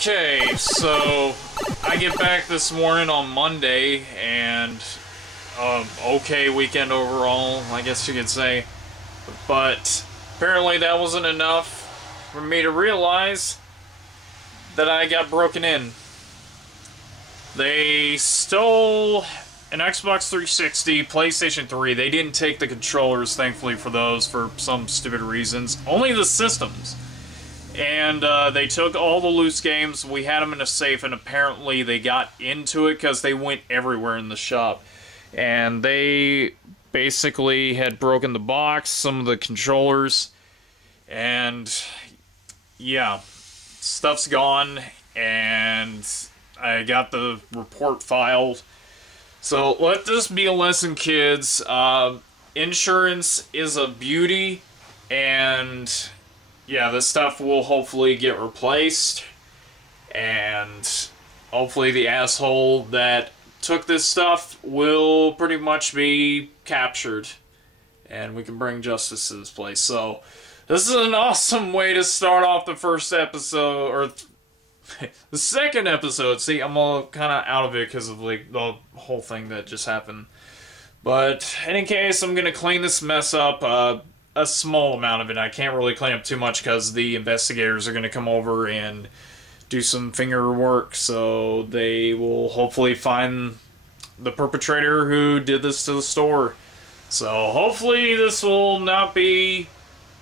Okay, so I get back this morning on Monday, and okay weekend overall, I guess you could say. But apparently that wasn't enough for me to realize that I got broken in. They stole an Xbox 360, PlayStation 3. They didn't take the controllers, thankfully, for those for some stupid reasons. Only the systems. And they took all the loose games. We had them in a safe, and apparently they got into it because they went everywhere in the shop. And they basically had broken the box, some of the controllers, and yeah, stuff's gone, and I got the report filed. So let this be a lesson, kids. Insurance is a beauty, and yeah, this stuff will hopefully get replaced, and hopefully the asshole that took this stuff will pretty much be captured, and we can bring justice to this place. So this is an awesome way to start off the first episode, or the second episode. See, I'm all kind of out of it because of like the whole thing that just happened. But in any case, I'm gonna clean this mess up. A small amount of it. I can't really clean up too much because the investigators are going to come over and do some finger work, so they will hopefully find the perpetrator who did this to the store. So hopefully this will not be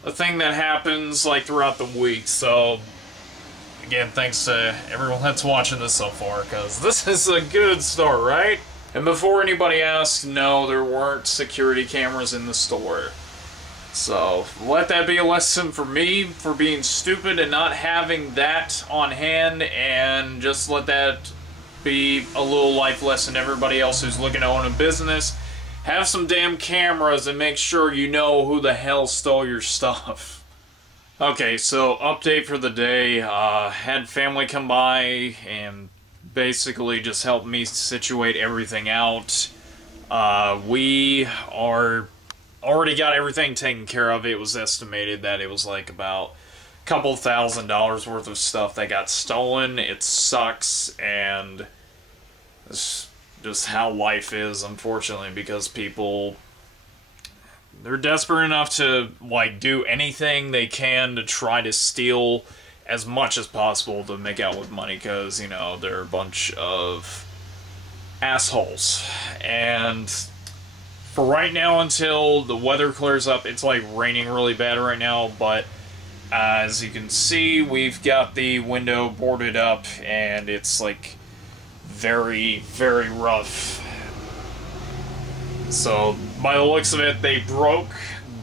a thing that happens like throughout the week. So again, thanks to everyone that's watching this so far, because this is a good start, right? And before anybody asks, no, there weren't security cameras in the store. So, let that be a lesson for me for being stupid and not having that on hand, and just let that be a little life lesson to everybody else who's looking to own a business. Have some damn cameras and make sure you know who the hell stole your stuff. Okay, so update for the day. Had family come by and basically just help me situate everything out. We are already got everything taken care of. It was estimated that it was like about a couple $1,000s worth of stuff that got stolen. It sucks, and it's just how life is, unfortunately, because people, they're desperate enough to like do anything they can to try to steal as much as possible to make out with money, because, you know, they're a bunch of assholes. And for right now, until the weather clears up, it's like raining really bad right now, but as you can see, we've got the window boarded up, and it's like very, very rough. So by the looks of it, they broke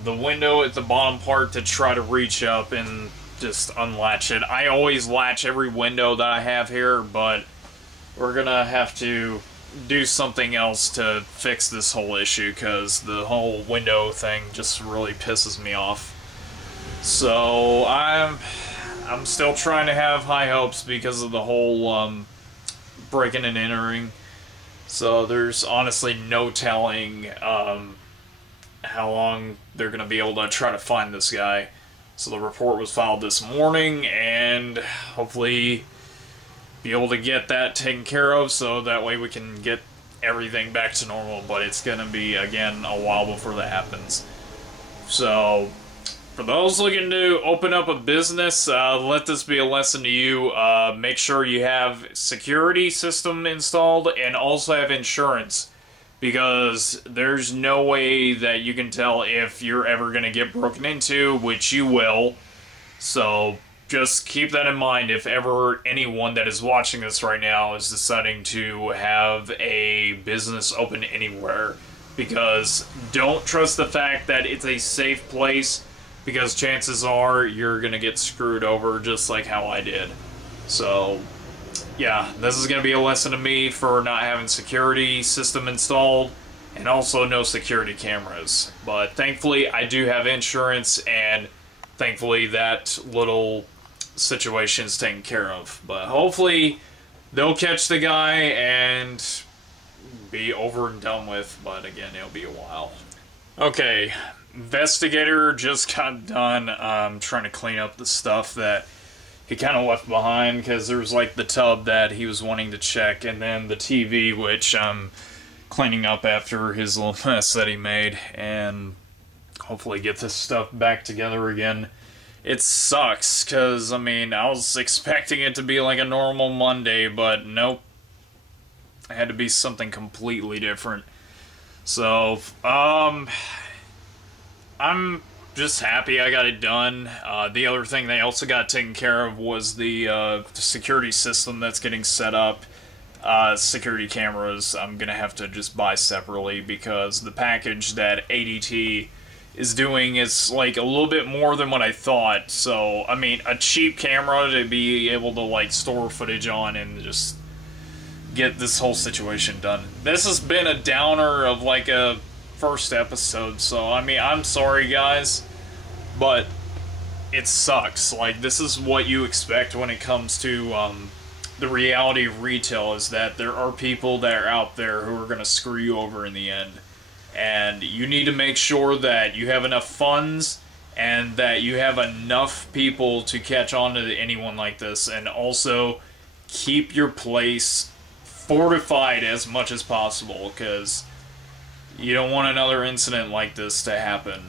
the window at the bottom part to try to reach up and just unlatch it. I always latch every window that I have here, but we're gonna have to do something else to fix this whole issue, because the whole window thing just really pisses me off. So I'm still trying to have high hopes because of the whole breaking and entering. So there's honestly no telling how long they're gonna be able to try to find this guy. So the report was filed this morning, and hopefully be able to get that taken care of, so that way we can get everything back to normal. But it's gonna be, again, a while before that happens. So for those looking to open up a business, let this be a lesson to you. Make sure you have security system installed and also have insurance, because there's no way that you can tell if you're ever gonna get broken into, which you will. So just keep that in mind if ever anyone that is watching this right now is deciding to have a business open anywhere, because don't trust the fact that it's a safe place, because chances are you're gonna get screwed over just like how I did. So yeah, this is gonna be a lesson to me for not having security system installed, and also no security cameras. But thankfully I do have insurance, and thankfully that little situation's taken care of. But hopefully they'll catch the guy and be over and done with, but again, it'll be a while. Okay, investigator just got done trying to clean up the stuff that he kind of left behind, because there was like the tub that he was wanting to check, and then the TV, which I'm cleaning up after his little mess that he made, and hopefully get this stuff back together again. It sucks, because, I mean, I was expecting it to be like a normal Monday, but nope. It had to be something completely different. So, I'm just happy I got it done. The other thing they also got taken care of was the security system that's getting set up. Security cameras I'm gonna have to just buy separately, because the package that ADT is doing is like a little bit more than what I thought. So, I mean, a cheap camera to be able to like store footage on and just get this whole situation done. This has been a downer of like a first episode, so I mean, I'm sorry guys, but it sucks. Like, this is what you expect when it comes to the reality of retail, is that there are people that are out there who are going to screw you over in the end, and you need to make sure that you have enough funds and that you have enough people to catch on to anyone like this, and also keep your place fortified as much as possible, because you don't want another incident like this to happen,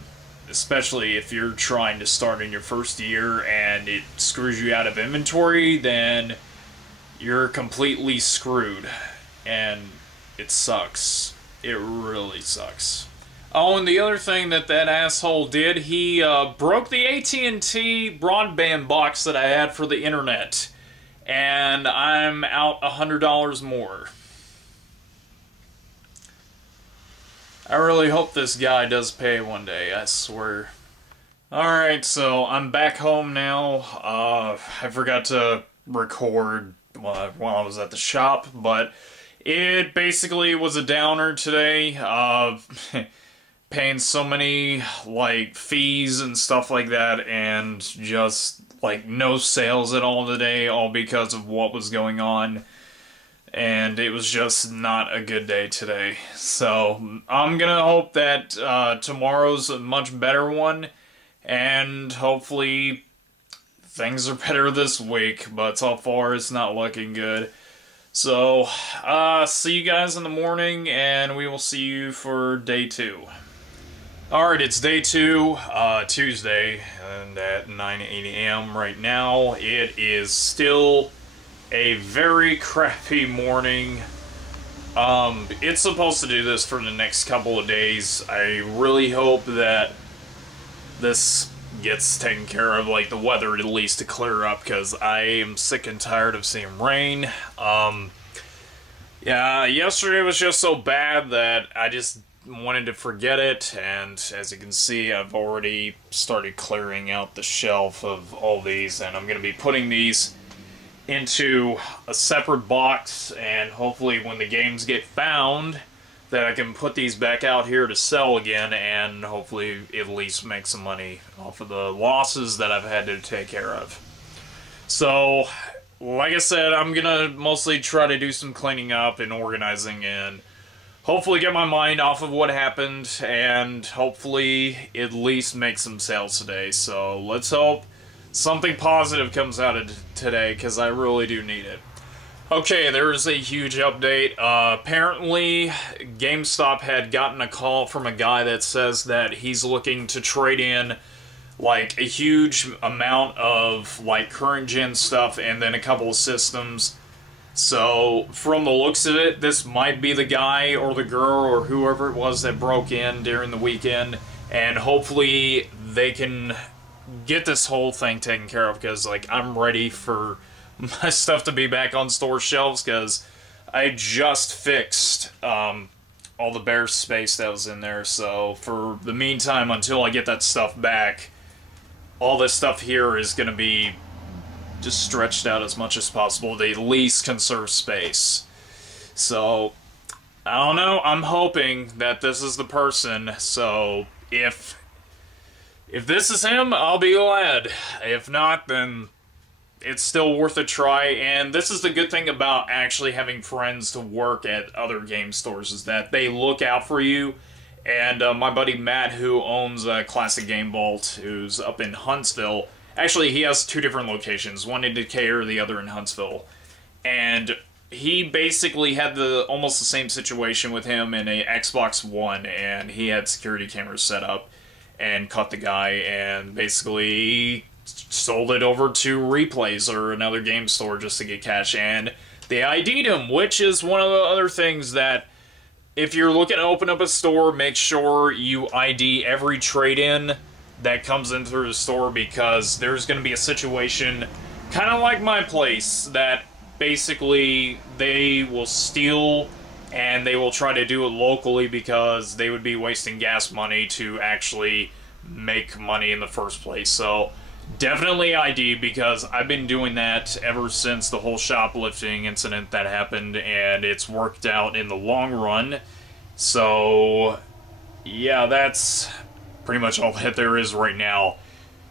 especially if you're trying to start in your first year and it screws you out of inventory. Then you're completely screwed, and it sucks. It really sucks. Oh, and the other thing that asshole did, he broke the AT&T broadband box that I had for the internet, and I'm out $100 more. I really hope this guy does pay one day, I swear. Alright, so I'm back home now. I forgot to record while I was at the shop, but it basically was a downer today. Paying so many, like, fees and stuff like that, and just, like, no sales at all today, all because of what was going on. And it was just not a good day today. So, I'm gonna hope that tomorrow's a much better one, and hopefully things are better this week, but so far it's not looking good. So, see you guys in the morning, and we will see you for day 2. Alright, it's day 2, Tuesday, and at 9 a.m. right now. It is still a very crappy morning. It's supposed to do this for the next couple of days. I really hope that this gets taken care of, like the weather at least to clear up, because I am sick and tired of seeing rain. Yeah, yesterday was just so bad that I just wanted to forget it, and as you can see, I've already started clearing out the shelf of all these, and I'm going to be putting these into a separate box, and hopefully when the games get found, that I can put these back out here to sell again, and hopefully at least make some money off of the losses that I've had to take care of. So, like I said, I'm gonna mostly try to do some cleaning up and organizing, and hopefully get my mind off of what happened, and hopefully at least make some sales today. So let's hope something positive comes out of today, because I really do need it. Okay, there's a huge update. Apparently, GameStop had gotten a call from a guy that says that he's looking to trade in like a huge amount of like current gen stuff and then a couple of systems. So, from the looks of it, this might be the guy or the girl or whoever it was that broke in during the weekend, and hopefully they can get this whole thing taken care of, because like I'm ready for my stuff to be back on store shelves, because I just fixed all the bare space that was in there. So for the meantime, until I get that stuff back, all this stuff here is going to be just stretched out as much as possible to at least conserve space. So, I don't know, I'm hoping that this is the person. So if this is him, I'll be glad. If not, then it's still worth a try. And this is the good thing about actually having friends to work at other game stores, is that they look out for you. And my buddy Matt, who owns Classic Game Vault, who's up in Huntsville, Actually, he has 2 different locations, one in Decatur, the other in Huntsville. And he basically had almost the same situation with him in a Xbox One, and he had security cameras set up and caught the guy and basically sold it over to Replays or another game store just to get cash, and they ID'd him, which is one of the other things that if you're looking to open up a store, make sure you ID every trade-in that comes in through the store, because there's going to be a situation kind of like my place that basically they will steal and they will try to do it locally because they would be wasting gas money to actually make money in the first place. So definitely ID, because I've been doing that ever since the whole shoplifting incident that happened, and it's worked out in the long run. So yeah, that's pretty much all that there is right now.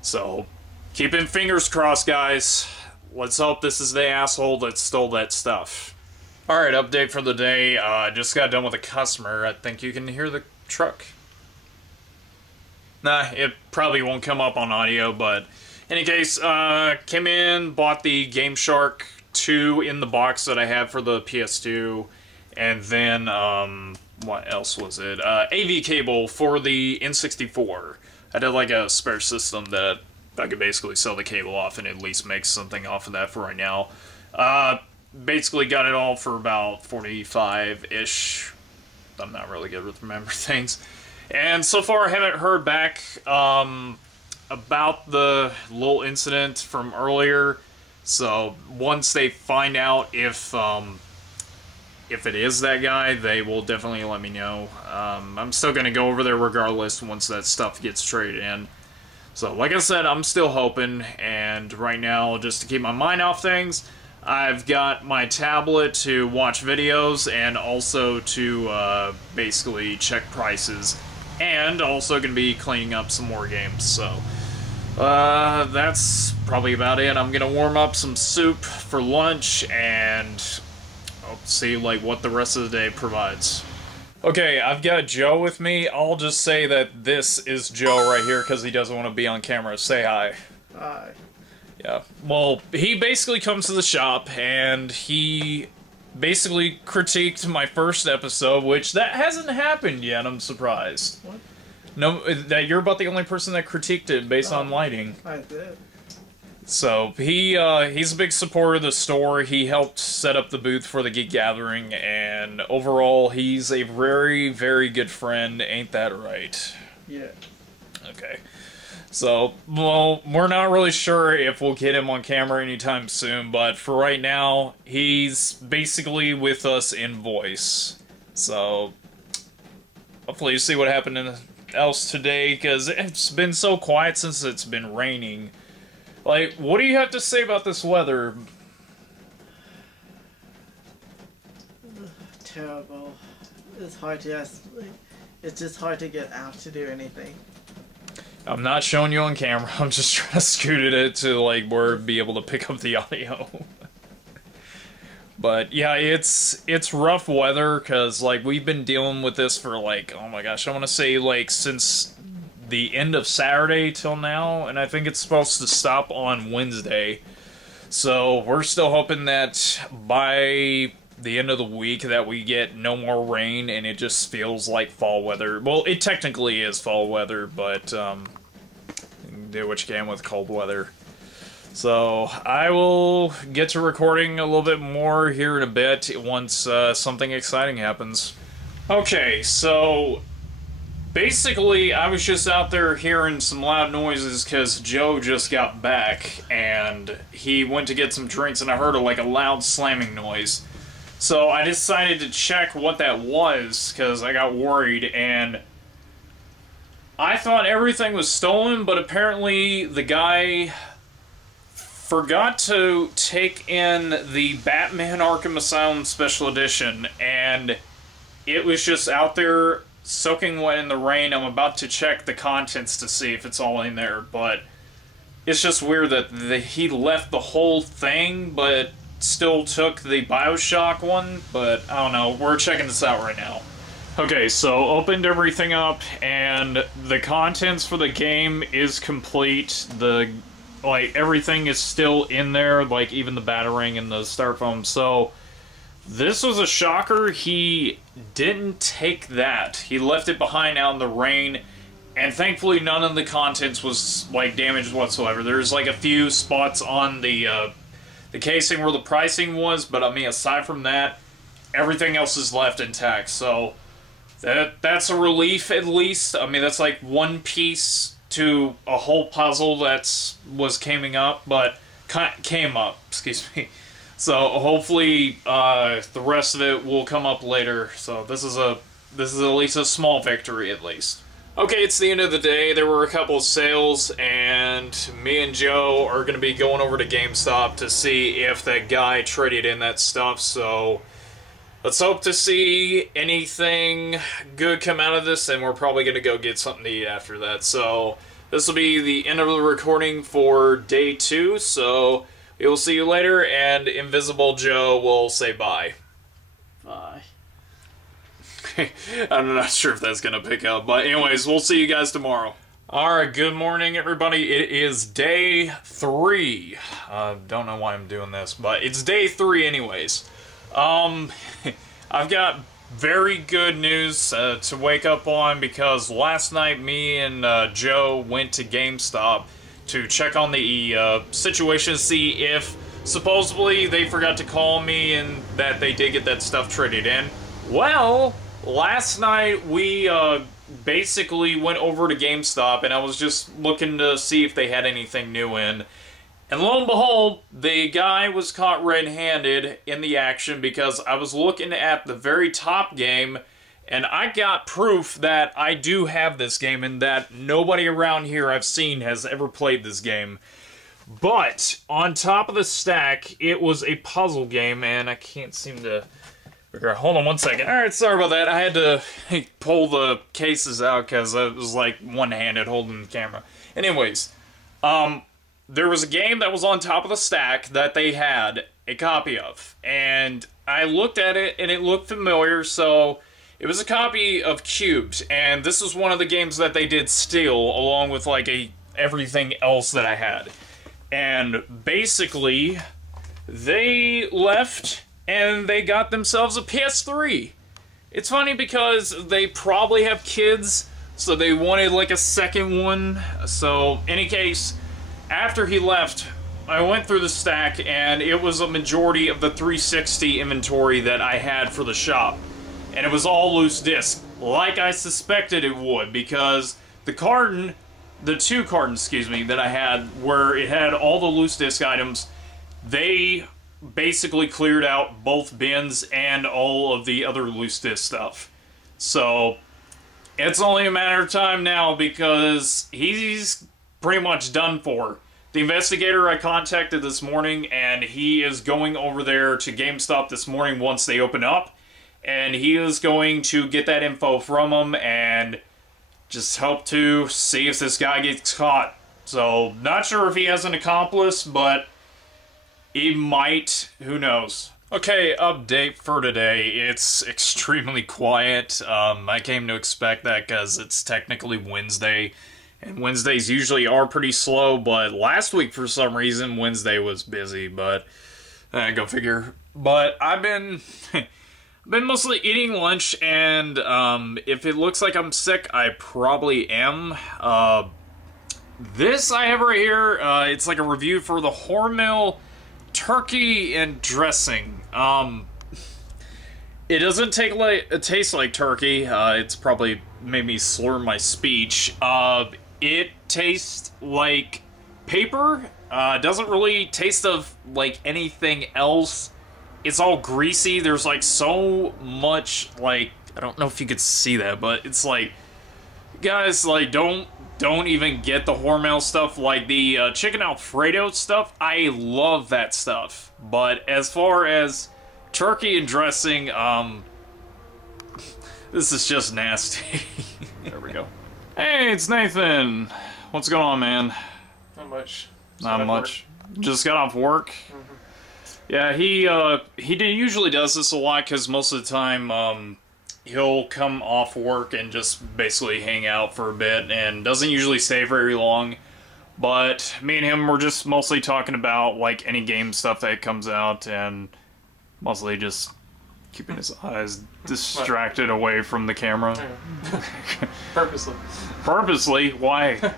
So keeping fingers crossed, guys. Let's hope this is the asshole that stole that stuff. Alright, update for the day. Just got done with a customer. I think you can hear the truck. Nah, it probably won't come up on audio, but in any case, came in, bought the Game Shark 2 in the box that I had for the PS2, and then, what else was it? AV cable for the N64. I did like a spare system that I could basically sell the cable off and at least make something off of that for right now. Basically got it all for about 45-ish. I'm not really good with remembering things. And so far I haven't heard back about the little incident from earlier. So once they find out if it is that guy, they will definitely let me know. I'm still going to go over there regardless once that stuff gets traded in. So like I said, I'm still hoping, and right now, just to keep my mind off things, I've got my tablet to watch videos and also to basically check prices, and also going to be cleaning up some more games. So that's probably about it. I'm going to warm up some soup for lunch, and I'll see like what the rest of the day provides. Okay, I've got Joe with me. I'll just say that this is Joe right here because he doesn't want to be on camera. Say hi. Hi. Yeah, well, he basically comes to the shop and he basically critiqued my first episode, which that hasn't happened yet. I'm surprised. What? No, that you're about the only person that critiqued it based on lighting. I did. So he's a big supporter of the store. He helped set up the booth for the Geek Gathering, and overall, he's a very, very good friend. Ain't that right? Yeah. Okay. So, well, we're not really sure if we'll get him on camera anytime soon, but for right now, he's basically with us in voice. So, hopefully you see what happened else today, because it's been so quiet since it's been raining. Like, what do you have to say about this weather? Terrible. It's hard to it's just hard to get out to do anything. I'm not showing you on camera. I'm just trying to scoot it to, like, where be able to pick up the audio. But, yeah, it's rough weather, because, like, we've been dealing with this for, like, oh my gosh, I want to say, like, since the end of Saturday till now, and I think it's supposed to stop on Wednesday. So we're still hoping that by the end of the week that we get no more rain and it just feels like fall weather. Well, it technically is fall weather, but you can do what you can with cold weather. So I will get to recording a little bit more here in a bit once something exciting happens. Okay, so basically, I was just out there hearing some loud noises because Joe just got back and he went to get some drinks and I heard a loud slamming noise. So I decided to check what that was because I got worried, and I thought everything was stolen, but apparently the guy forgot to take in the Batman Arkham Asylum Special Edition, and it was just out there soaking wet in the rain. I'm about to check the contents to see if it's all in there, but it's just weird that he left the whole thing, but still took the BioShock one, but I don't know. We're checking this out right now. Okay, so opened everything up, and the contents for the game is complete. The like, everything is still in there, like, even the batarang and the styrofoam. So, this was a shocker. He didn't take that. He left it behind out in the rain, and thankfully none of the contents was, like, damaged whatsoever. There's, like, a few spots on the casing where the pricing was, but, I mean, aside from that, everything else is left intact. So, that's a relief, at least. I mean, that's, like, one piece to a whole puzzle came up, excuse me. So hopefully the rest of it will come up later. So this is at least a small victory, at least. Okay, it's the end of the day. There were a couple of sales, and me and Joe are going to be going over to GameStop to see if that guy traded in that stuff. So let's hope to see anything good come out of this, and we're probably going to go get something to eat after that. So this will be the end of the recording for day 2, so we will see you later, and Invisible Joe will say bye. Bye. I'm not sure if that's going to pick up, but anyways, we'll see you guys tomorrow. Alright, good morning, everybody. It is day 3. Don't know why I'm doing this, but it's day 3 anyways. I've got very good news to wake up on, because last night me and Joe went to GameStop to check on the situation, see if supposedly they forgot to call me and that they did get that stuff traded in. Well, last night we basically went over to GameStop, and I was just looking to see if they had anything new in. And lo and behold, the guy was caught red-handed in the action, because I was looking at the very top game, and I got proof that I do have this game, and that nobody around here I've seen has ever played this game. But on top of the stack, it was a puzzle game, and I can't seem to... Hold on one second. Alright, sorry about that. I had to pull the cases out because I was like one-handed holding the camera. Anyways, there was a game that was on top of the stack that they had a copy of, and I looked at it and it looked familiar. So it was a copy of Cubed, and this is one of the games that they did steal along with like everything else that I had. And basically they left and they got themselves a PS3. It's funny because they probably have kids, so they wanted like a second one. So in any case, after he left, I went through the stack, and it was a majority of the 360 inventory that I had for the shop. And it was all loose disc, like I suspected it would, because the two cartons, excuse me, that I had, where it had all the loose disc items, they basically cleared out both bins and all of the other loose disc stuff. So it's only a matter of time now, because he's pretty much done for. The investigator I contacted this morning, and he is going over there to GameStop this morning once they open up, and he is going to get that info from them and just hope to see if this guy gets caught. So, not sure if he has an accomplice, but he might. Who knows? Okay, update for today. It's extremely quiet. I came to expect that because it's technically Wednesday, and Wednesdays usually are pretty slow, but last week for some reason Wednesday was busy, but go figure. But I've been mostly eating lunch, and if it looks like I'm sick, I probably am. This I have right here, it's like a review for the Hormel turkey and dressing. It doesn't taste like turkey. It's probably made me slur my speech. It tastes like paper. Doesn't really taste of like anything else. It's all greasy. There's like so much, like, I don't know if you could see that, but it's like, guys, like, don't even get the Hormel stuff. Like the chicken Alfredo stuff, I love that stuff. But as far as turkey and dressing, this is just nasty. There we go. Hey, it's Nathan. What's going on, man? Not much. Not much. Just got off work. Yeah, he usually does this a lot because most of the time he'll come off work and just basically hang out for a bit and doesn't usually stay very long. But me and him were just mostly talking about, like, any game stuff that comes out, and mostly just keeping his eyes distracted away from the camera. Purposely. Purposely? Why?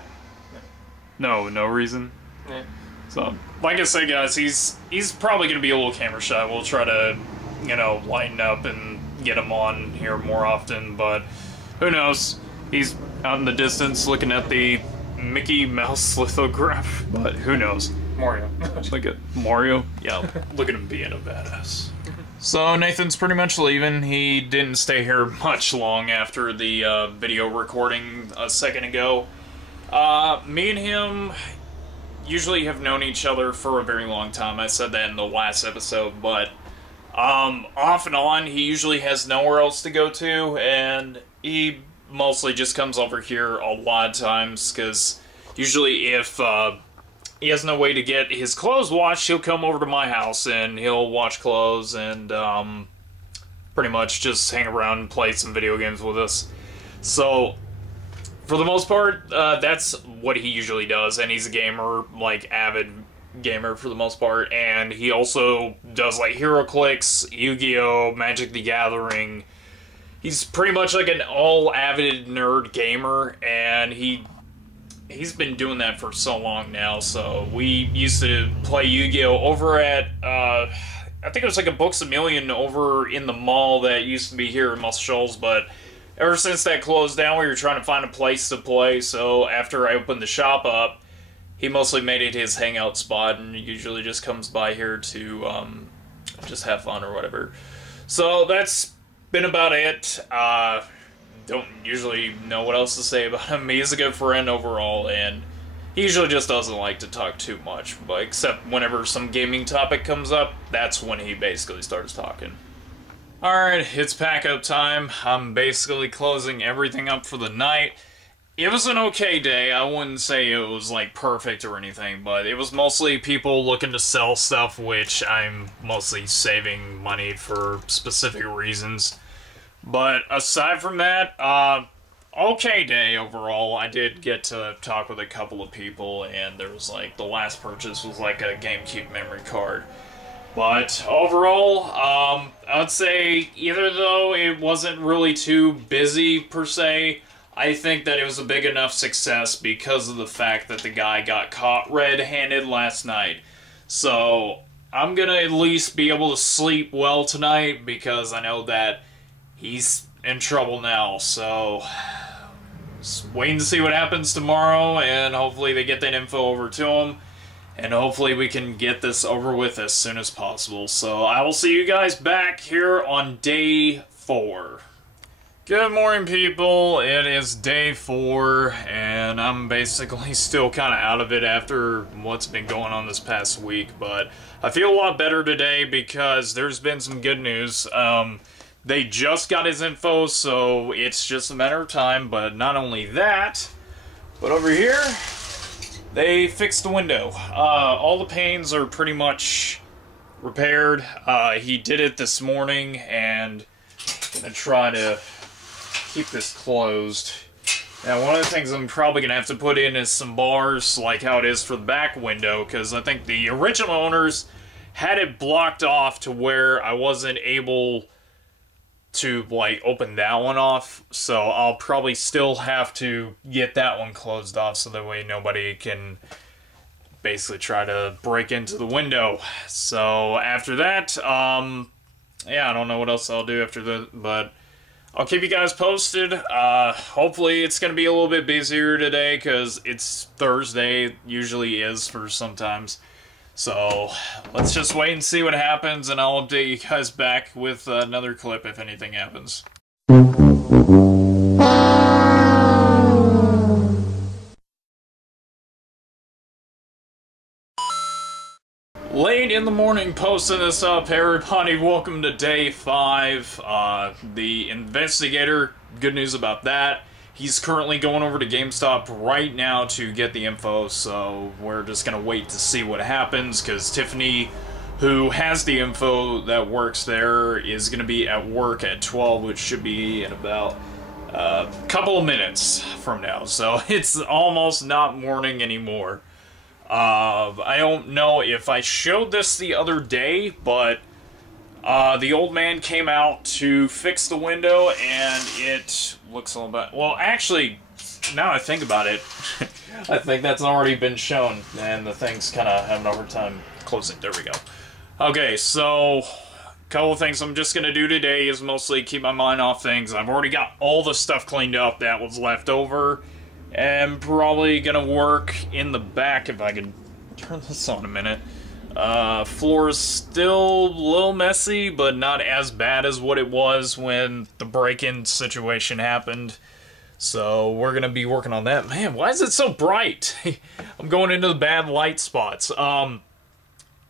No reason. Yeah. So, like I said, guys, he's probably going to be a little camera shy. We'll try to, you know, lighten up and get him on here more often, but who knows? He's out in the distance looking at the Mickey Mouse lithograph, but who knows? Mario. Look at Mario. Yeah, look at him being a badass. So Nathan's pretty much leaving. He didn't stay here much long after the video recording a second ago. Me and him usually have known each other for a very long time. I said that in the last episode, but off and on, he usually has nowhere else to go to, and he mostly just comes over here a lot of times, because usually if he has no way to get his clothes washed, he'll come over to my house and he'll wash clothes and pretty much just hang around and play some video games with us. So, for the most part, that's what he usually does, and he's a gamer, like, avid gamer for the most part, and he also does, like, HeroClix, Yu-Gi-Oh!, Magic the Gathering. He's pretty much like an all-avid nerd gamer, and he's been doing that for so long now. So we used to play Yu-Gi-Oh! Over at, I think it was like a Books A Million over in the mall that used to be here in Muscle Shoals, but ever since that closed down, we were trying to find a place to play, so after I opened the shop up, he mostly made it his hangout spot, and usually just comes by here to just have fun or whatever. So that's been about it. Don't usually know what else to say about him. He's a good friend overall, and he usually just doesn't like to talk too much, but except whenever some gaming topic comes up, that's when he basically starts talking. Alright, it's pack-up time. I'm basically closing everything up for the night. It was an okay day. I wouldn't say it was, like, perfect or anything, but it was mostly people looking to sell stuff, which I'm mostly saving money for specific reasons. But aside from that, okay day overall. I did get to talk with a couple of people, and there was, like, the last purchase was, like, a GameCube memory card. But overall, I would say either though it wasn't really too busy per se, I think that it was a big enough success because of the fact that the guy got caught red-handed last night. So I'm gonna at least be able to sleep well tonight because I know that he's in trouble now. So just waiting to see what happens tomorrow, and hopefully they get that info over to him. And hopefully we can get this over with as soon as possible. So I will see you guys back here on day 4. Good morning, people. It is day 4, and I'm basically still kind of out of it after what's been going on this past week. But I feel a lot better today because there's been some good news. They just got his info, so it's just a matter of time. But not only that, but over here, they fixed the window. All the panes are pretty much repaired. He did it this morning, and I'm gonna try to keep this closed. Now, one of the things I'm probably gonna have to put in is some bars, like how it is for the back window, because I think the original owners had it blocked off to where I wasn't able to, like, open that one off, so I'll probably still have to get that one closed off so that way nobody can basically try to break into the window. So after that, yeah, I don't know what else I'll do after that, but I'll keep you guys posted. Hopefully it's going to be a little bit busier today because it's Thursday, it usually is for sometimes. So, let's just wait and see what happens, and I'll update you guys back with another clip if anything happens. Late in the morning posting this up, everybody. Welcome to day 5. The investigator, good news about that. He's currently going over to GameStop right now to get the info, so we're just going to wait to see what happens, because Tiffany, who has the info that works there, is going to be at work at 12, which should be in about a couple of minutes from now. So it's almost not morning anymore. I don't know if I showed this the other day, but the old man came out to fix the window, and it looks a little bit... Well, actually, now I think about it, I think that's already been shown, and the thing's kind of having a hard time closing. There we go. Okay, so... couple of things I'm just going to do today is mostly keep my mind off things. I've already got all the stuff cleaned up that was left over. And probably going to work in the back if I can turn this on a minute. Floor is still a little messy, but not as bad as what it was when the break-in situation happened. So we're going to be working on that. Man, why is it so bright? I'm going into the bad light spots.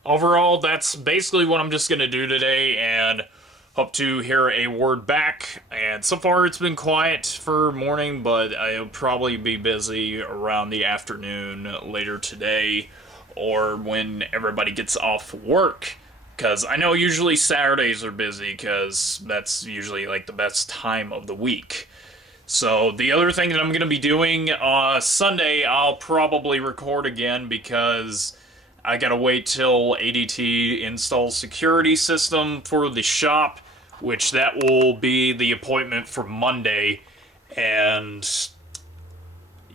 Overall, that's basically what I'm just going to do today, and hope to hear a word back. And so far, it's been quiet for morning, but I'll probably be busy around the afternoon later today, or when everybody gets off work. Because I know usually Saturdays are busy, because that's usually like the best time of the week. So the other thing that I'm going to be doing, Sunday, I'll probably record again, because I gotta wait till ADT installs security system for the shop, which that will be the appointment for Monday, and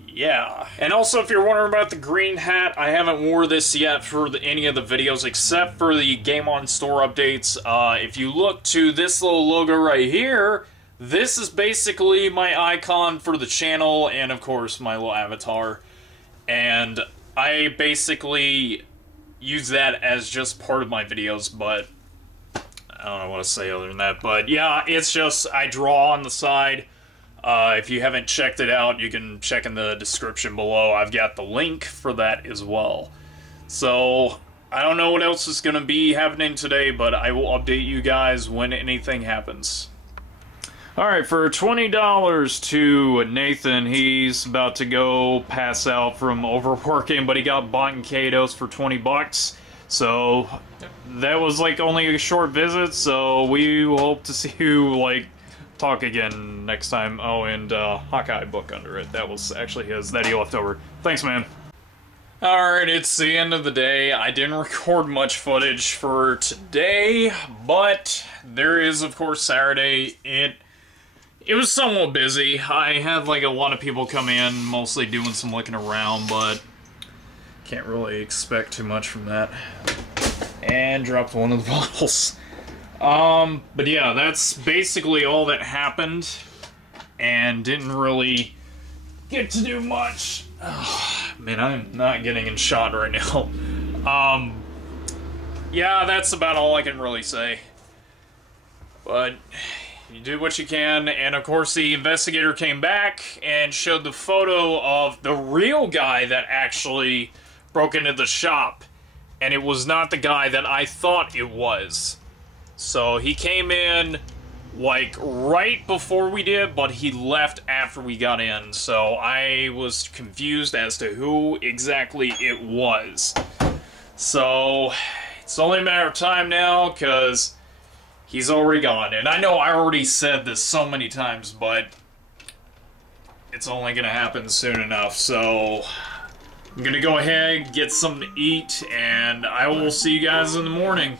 yeah. And also, if you're wondering about the green hat, I haven't wore this yet for any of the videos except for the Game On Store updates. If you look to this little logo right here, this is basically my icon for the channel, and of course my little avatar, and I basically use that as just part of my videos, but I don't know what to say other than that. But yeah, it's just I draw on the side. If you haven't checked it out, you can check in the description below. I've got the link for that as well. So I don't know what else is going to be happening today, but I will update you guys when anything happens. Alright, for $20 to Nathan, he's about to go pass out from overworking, but he got Bont Kados for 20 bucks. So that was like only a short visit, so we hope to see you like talk again next time. Oh, and Hawkeye book under it. That was actually his that he left over. Thanks, man. Alright, it's the end of the day. I didn't record much footage for today, but there is, of course, Saturday. It was somewhat busy. I had like a lot of people come in, mostly doing some looking around, but can't really expect too much from that. And dropped one of the bottles. But yeah, that's basically all that happened, and didn't really get to do much. Man, I'm not getting in shot right now. Yeah, that's about all I can really say. But you do what you can, and of course the investigator came back and showed the photo of the real guy that actually broke into the shop, and it was not the guy that I thought it was. So he came in like right before we did, but he left after we got in, so I was confused as to who exactly it was. So it's only a matter of time now, because he's already gone. And I know I already said this so many times, but it's only going to happen soon enough. So I'm going to go ahead, get something to eat, and I will see you guys in the morning.